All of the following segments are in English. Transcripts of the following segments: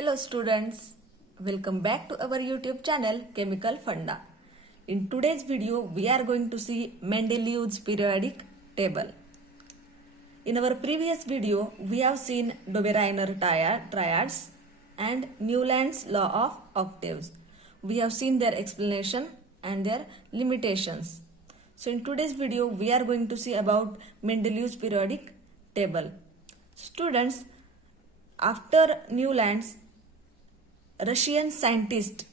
Hello students, welcome back to our YouTube channel Chemical Funda. In today's video, we are going to see Mendeleev's periodic table. In our previous video, we have seen Dobereiner triads and Newland's law of octaves. We have seen their explanation and their limitations. So in today's video, we are going to see about Mendeleev's periodic table. Students, after Newland's, Russian scientist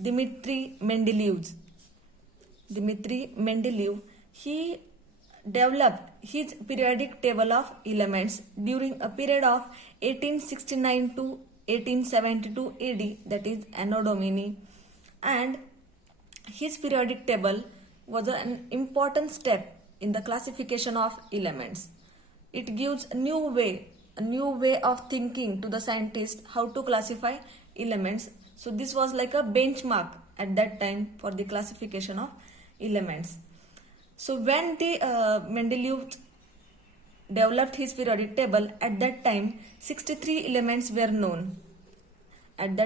Dmitry Mendeleev, he developed his periodic table of elements during a period of 1869 to 1872 AD, that is Anno Domini, and his periodic table was an important step in the classification of elements. It gives a new way of thinking to the scientist how to classify elements. So this was like a benchmark at that time for the classification of elements. So when the Mendeleev developed his periodic table, at that time 63 elements were known. And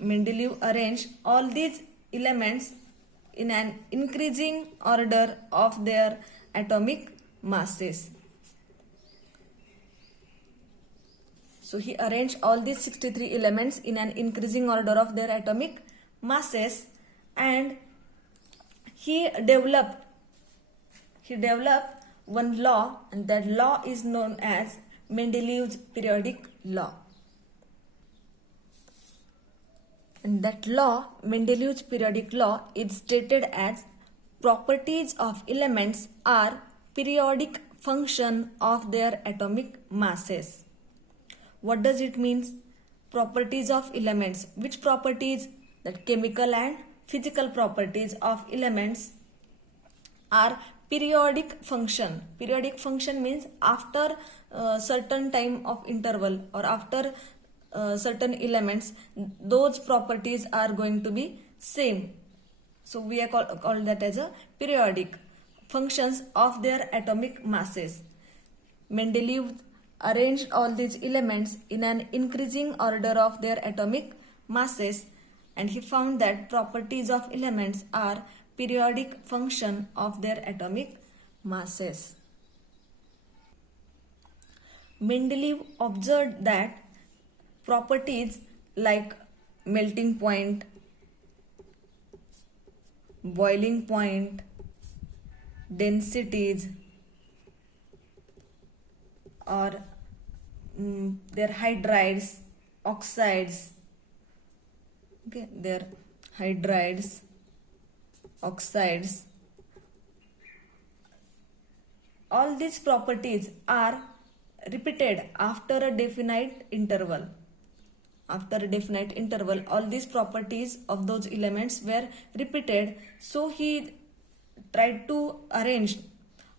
Mendeleev arranged all these elements in an increasing order of their atomic masses. So he arranged all these 63 elements in an increasing order of their atomic masses, and he developed one law, and that law is known as Mendeleev's periodic law. And that law, Mendeleev's periodic law, is stated as properties of elements are periodic function of their atomic masses. What does it mean? Properties of elements. Which properties? That chemical and physical properties of elements are periodic function. Periodic function means after a certain time of interval or after certain elements, those properties are going to be same. So we are called that as a periodic functions of their atomic masses. Mendeleev arranged all these elements in an increasing order of their atomic masses, and he found that properties of elements are periodic function of their atomic masses. Mendeleev observed that properties like melting point, boiling point, densities, or their hydrides, oxides, their hydrides, oxides, all these properties are repeated after a definite interval. All these properties of those elements were repeated. So he tried to arrange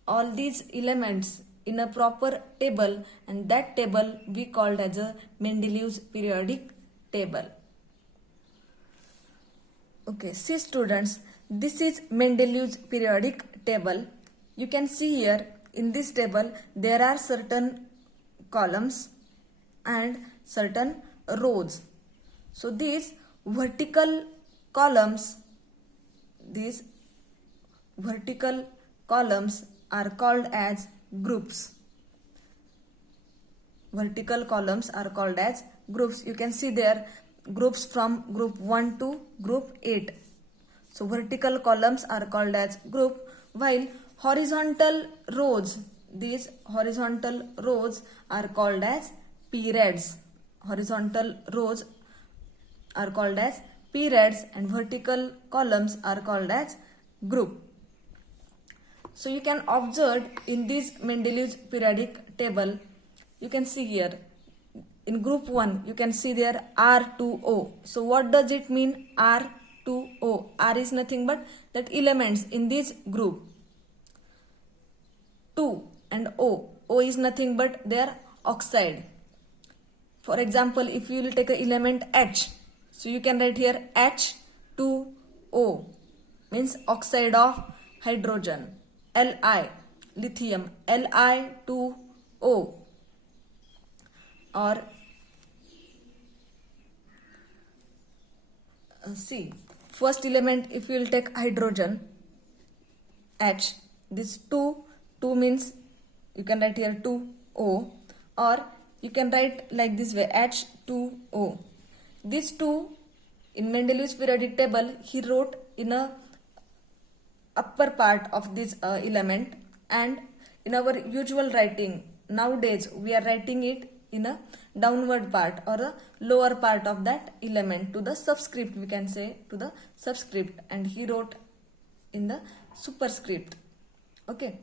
all these elements in a proper table, and that table we called as a Mendeleev's periodic table. Okay, see students, this is Mendeleev's periodic table. You can see here in this table there are certain columns and certain rows. So these vertical columns are called as groups. You can see there groups from group 1 to group 8. So vertical columns are called as group, while horizontal rows are called as periods. And vertical columns are called as group. So you can observe in this Mendeleev's periodic table, you can see here in group 1 you can see there R2O. So what does it mean, R2O? R is nothing but that elements in this group. 2 and O is nothing but their oxide. For example, if you will take an element H, so you can write here H2O means oxide of hydrogen. Li lithium, Li2 O. Or see, first element, if you will take hydrogen, H, this 2 means you can write here 2O, or you can write like this way, H2O. These 2 in Mendeleev's periodic table he wrote in a upper part of this element, and in our usual writing nowadays we are writing it in a downward part or a lower part of that element, to the subscript, we can say to the subscript, and he wrote in the superscript. Okay,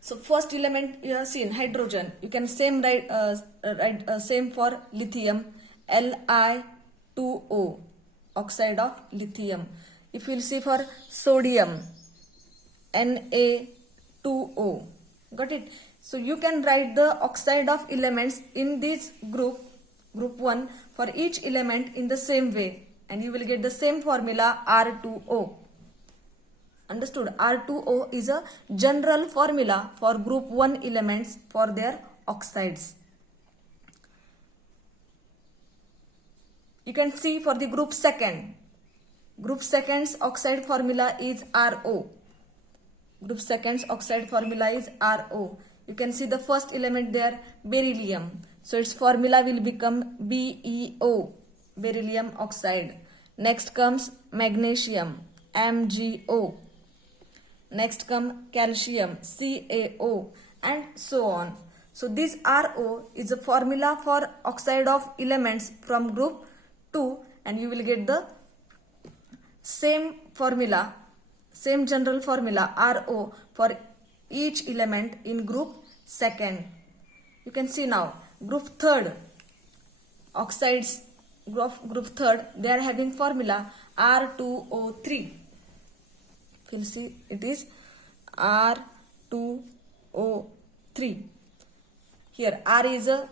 so first element you have seen hydrogen, you can same write same for lithium, Li2O, oxide of lithium. If you will see for sodium, Na2O. Got it? So you can write the oxide of elements in this group 1, for each element in the same way, and you will get the same formula, R2O. Understood? R2O is a general formula for group 1 elements for their oxides. You can see for the group 2. Group 2's oxide formula is RO. Group 2's oxide formula is RO. You can see the first element there, beryllium. So its formula will become BeO, beryllium oxide. Next comes magnesium, MgO. Next comes calcium, CaO, and so on. So this RO is a formula for oxide of elements from group 2, and you will get the same formula, same general formula RO for each element in group 2. You can see now group 3, oxides group 3, they are having formula R2O3. You'll see it is R2O3. Here R is a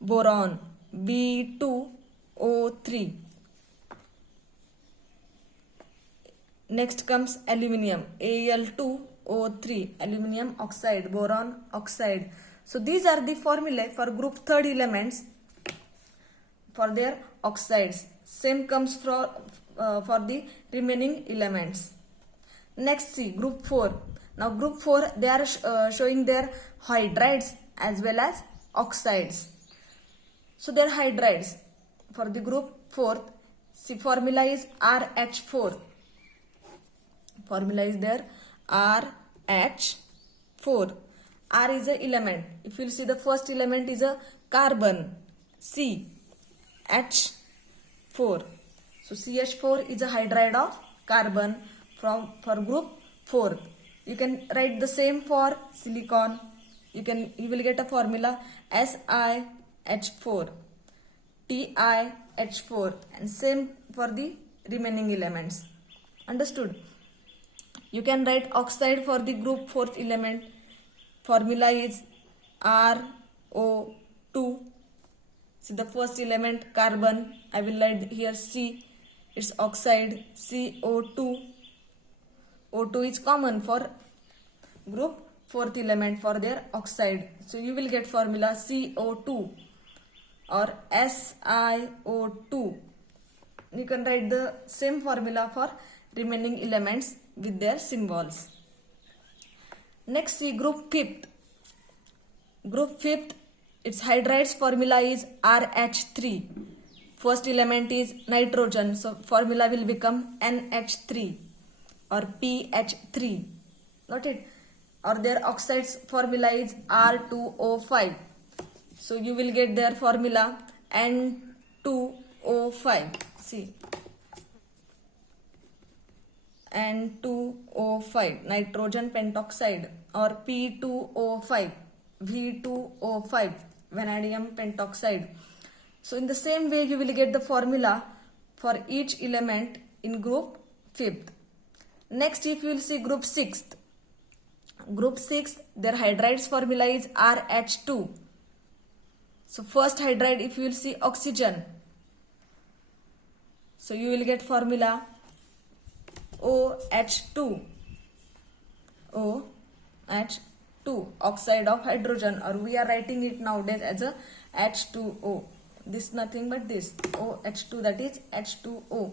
boron, B2O3. Next comes aluminium, Al2O3, aluminium oxide, boron oxide. So these are the formulae for group 3 elements for their oxides. Same comes for the remaining elements. Next, see group 4. Now group 4, they are showing their hydrides as well as oxides. So their hydrides for the group 4, see formula is RH4. Formula is there RH4. R is a element. If you see the first element is a carbon, CH4. So CH4 is a hydride of carbon for group 4. You can write the same for silicon. You will get a formula SiH4, TiH4, and same for the remaining elements. Understood? You can write oxide for the group 4th element. Formula is RO2. See the first element carbon, I will write here C, its oxide CO2. O2 is common for group 4th element for their oxide. So you will get formula CO2 or SiO2. You can write the same formula for remaining elements with their symbols. Next, see group 5th. Group 5th, its hydrides formula is RH3. First element is nitrogen, so formula will become NH3 or PH3. Got it? Or their oxides formula is R2O5. So you will get their formula N2O5. See, N2O5, nitrogen pentoxide, or P2O5, V2O5, vanadium pentoxide. So in the same way you will get the formula for each element in group 5th. Next, if you will see group 6th. Group 6, their hydrides formula is RH2. So first hydride, if you will see oxygen, so you will get formula OH2. OH2. 2, oxide of hydrogen, or we are writing it nowadays as a H2O. This nothing but this OH2, that is H2O.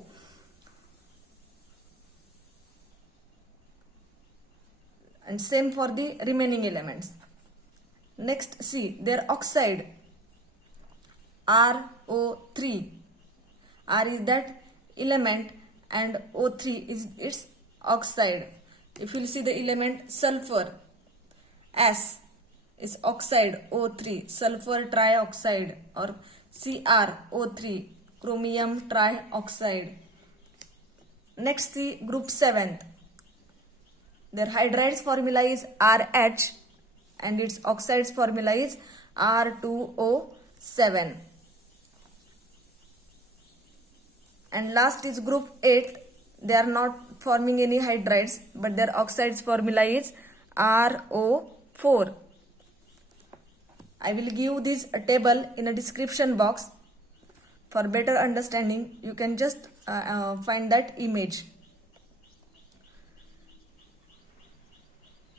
And same for the remaining elements. Next, see their oxide RO3. R is that element and O3 is its oxide. If you see the element sulfur, S is oxide O3, sulfur trioxide, or CrO3, chromium trioxide. Next, the group 7th. Their hydrides formula is RH and its oxides formula is R2O7. And last is group 8. They are not forming any hydrides, but their oxides formula is RO4. I will give this table in a description box. For better understanding, you can just find that image.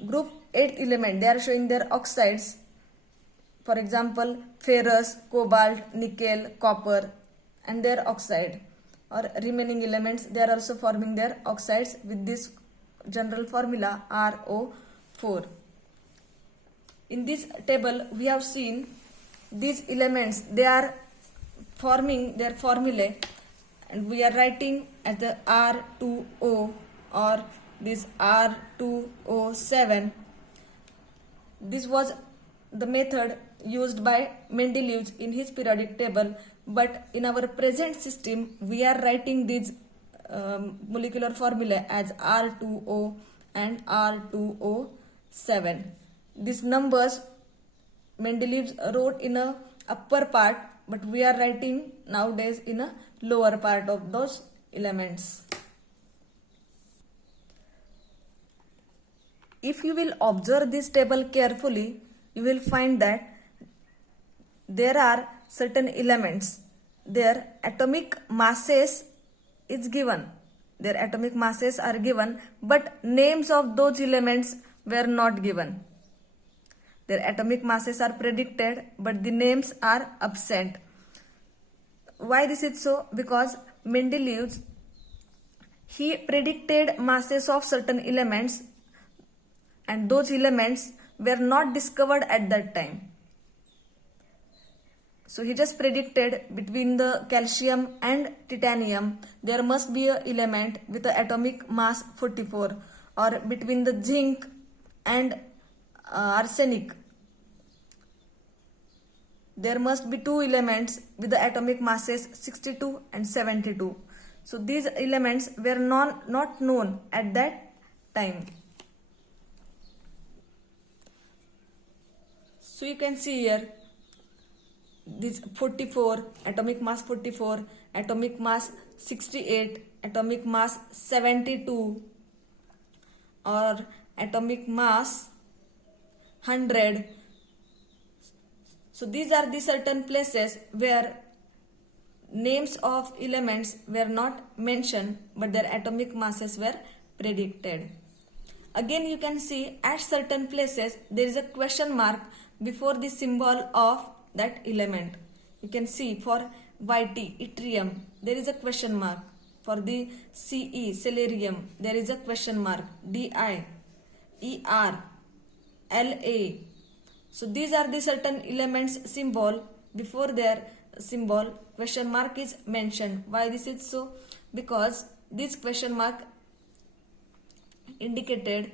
Group 8 element, they are showing their oxides. For example, ferrous, cobalt, nickel, copper, and their oxide. Or remaining elements, they are also forming their oxides with this general formula RO4. In this table, we have seen these elements, they are forming their formulae, and we are writing as the R2O or this R2O7. This was the method used by Mendeleev in his periodic table, but in our present system we are writing these molecular formula as R2O and R2O7. These numbers Mendeleev wrote in a upper part, but we are writing nowadays in a lower part of those elements. If you will observe this table carefully, you will find that there are certain elements, their atomic masses is given. Their atomic masses are given, but names of those elements were not given. Their atomic masses are predicted, but the names are absent. Why this is so? Because Mendeleev, he predicted masses of certain elements, and those elements were not discovered at that time. So he just predicted between the calcium and titanium there must be an element with an atomic mass 44, or between the zinc and arsenic there must be two elements with the atomic masses 62 and 72. So these elements were not known at that time. So you can see here this 44, atomic mass 44, atomic mass 68, atomic mass 72, or atomic mass 100. So these are the certain places where names of elements were not mentioned, but their atomic masses were predicted. Again, you can see at certain places there is a question mark before the symbol of that element. You can see for Yt, yttrium, there is a question mark. For the Ce, celerium, there is a question mark. Di, Er, La. So these are the certain elements symbol. Before their symbol, question mark is mentioned. Why this is so? Because this question mark indicated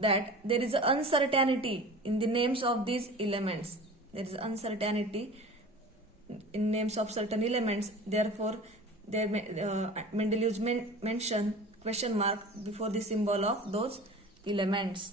that there is uncertainty in the names of these elements. There is uncertainty in names of certain elements. Therefore, Mendeleev mentioned question mark before the symbol of those elements.